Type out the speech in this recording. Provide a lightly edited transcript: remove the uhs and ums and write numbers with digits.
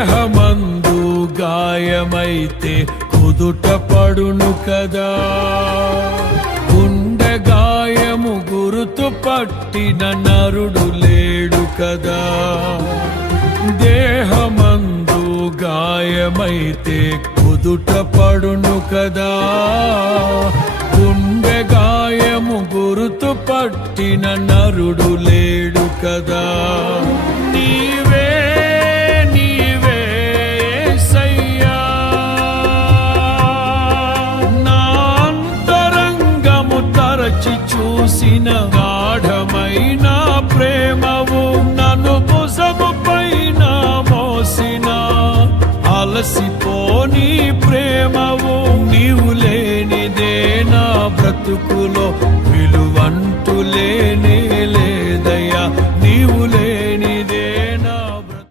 దేహమందు గాయమైతే కుదుట పడును కదా, గుండె గాయము గురుతు పట్టిన నరుడు లేడు కదా. దేహమందు గాయమైతే కుదుట పడును కదా, గుండె గాయము గురుతు పట్టిన నరుడు లేడు కదా. నీవే నీవే యేసయ్యా, నా అంతరంగము తరచి చూసిన గాఢమైన ప్రేమవు, నన్ను భుజము పైన మోసిన అలసిపోని ప్రేమవు. నీవు లేనిదే నా బ్రతుకులో